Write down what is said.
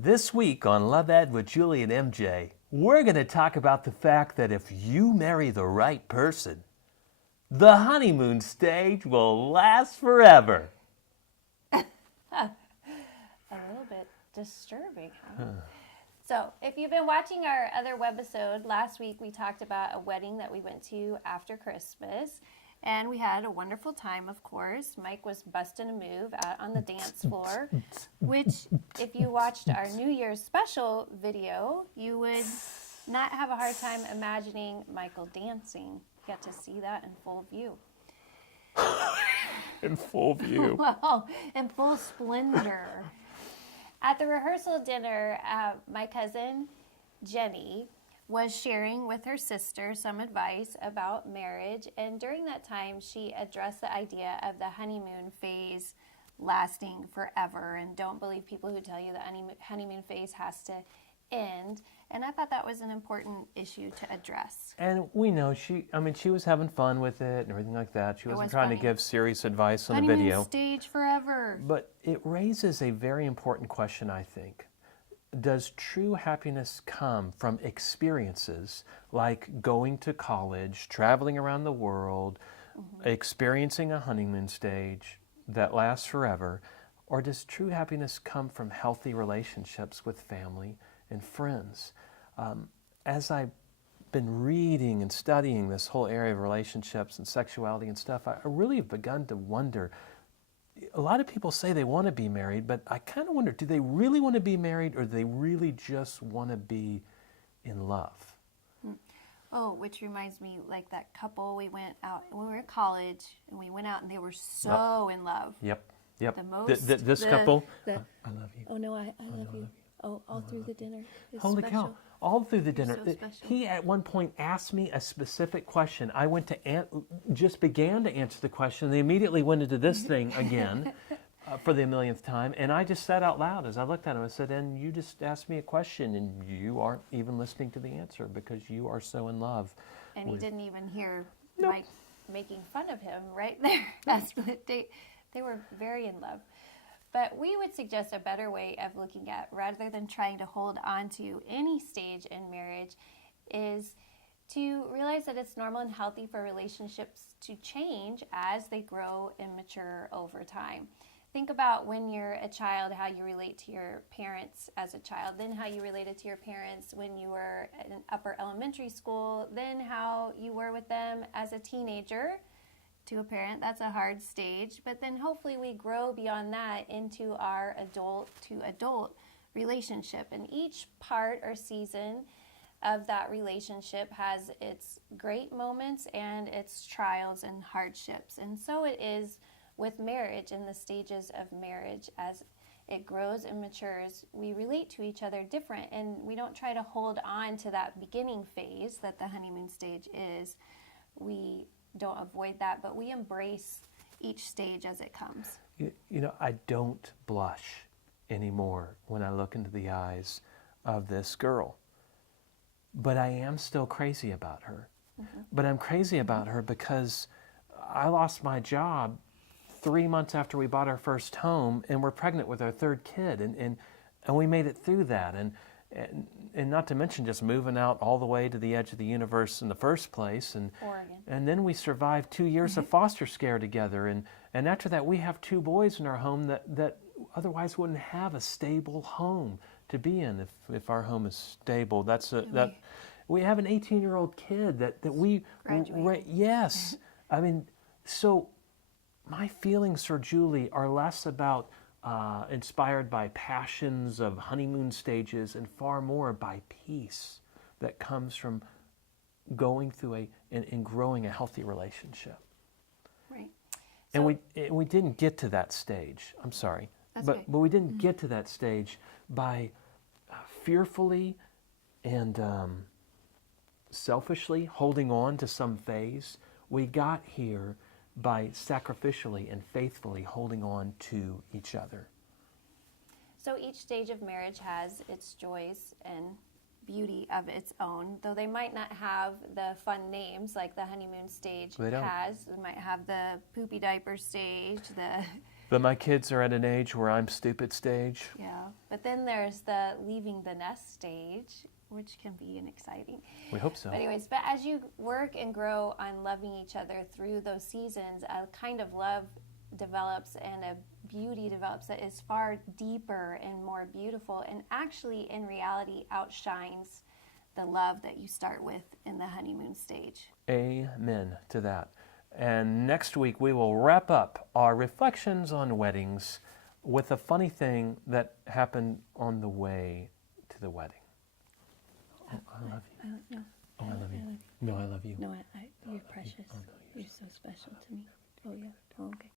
This week on Love Ed with Julie and MJ, we're going to talk about the fact that if you marry the right person, the honeymoon stage will last forever. A little bit disturbing, huh? So, if you've been watching our other webisode, last week we talked about a wedding that we went to after Christmas. And we had a wonderful time, of course. Mike was busting a move out on the dance floor, which, if you watched our New Year's special video, you would not have a hard time imagining Michael dancing. Get to see that in full view. In full view. Well, in full splendor. At the rehearsal dinner, my cousin, Jenny, was sharing with her sister some advice about marriage, and during that time she addressed the idea of the honeymoon phase lasting forever, and don't believe people who tell you the honeymoon phase has to end. And I thought that was an important issue to address. And we know she was having fun with it and everything like that. She wasn't trying to give serious advice on the video. Honeymoon stage forever. But it raises a very important question, I think. Does true happiness come from experiences like going to college, traveling around the world, experiencing a honeymoon stage that lasts forever? Or does true happiness come from healthy relationships with family and friends? As I've been reading and studying this whole area of relationships and sexuality and stuff, I really have begun to wonder. A lot of people say they want to be married, but I kind of wonder, do they really want to be married, or do they really just want to be in love? Oh, which reminds me, like that couple we went out, when we were in college, and we went out and they were so in love. Yep. The most, this couple, I love you. Oh, no, I love you. Oh, all through the dinner. Holy cow. All through the dinner. So special. He at one point asked me a specific question. I went to just began to answer the question. They immediately went into this thing again for the millionth time. And I just said out loud as I looked at him, I said, and you just asked me a question and you aren't even listening to the answer because you are so in love. And he didn't even hear Mike making fun of him right there. That's what they were very in love. But we would suggest a better way of looking at, rather than trying to hold on to any stage in marriage, is to realize that it's normal and healthy for relationships to change as they grow and mature over time. Think about when you're a child, how you relate to your parents as a child, then how you related to your parents when you were in upper elementary school, then how you were with them as a teenager. To a parent, that's a hard stage, but then hopefully we grow beyond that into our adult to adult relationship, and each part or season of that relationship has its great moments and its trials and hardships. And so it is with marriage and the stages of marriage. As it grows and matures, we relate to each other different, and we don't try to hold on to that beginning phase that the honeymoon stage is. We don't avoid that, but we embrace each stage as it comes. You know, I don't blush anymore when I look into the eyes of this girl. But I am still crazy about her. But I'm crazy about her because I lost my job 3 months after we bought our first home, and we're pregnant with our third kid, and we made it through that. And not to mention just moving out all the way to the edge of the universe in the first place. And Oregon. And then we survived 2 years of foster care together. And after that, we have 2 boys in our home that otherwise wouldn't have a stable home to be in if our home is stable. We have an 18-year-old kid that we... Yes. I mean, so my feelings for Julie are less about inspired by passions of honeymoon stages and far more by peace that comes from going through and growing a healthy relationship. Right. And we didn't get to that stage. I'm sorry. But we didn't get to that stage by fearfully and selfishly holding on to some phase. We got here by sacrificially and faithfully holding on to each other. So each stage of marriage has its joys and beauty of its own, though they might not have the fun names like the honeymoon stage has. They might have the poopy diaper stage, the But my kids are at an age where I'm stupid stage. Yeah. But then there's the leaving the nest stage, which can be exciting. We hope so. But anyways, but as you work and grow on loving each other through those seasons, a kind of love develops and a beauty develops that is far deeper and more beautiful, and actually in reality outshines the love that you start with in the honeymoon stage. Amen to that. And next week we will wrap up our reflections on weddings with a funny thing that happened on the way to the wedding. Oh, I love you. No, Oh, I love you. No, I love you. no, you're precious. You're so special to me. Oh, yeah. Oh, okay.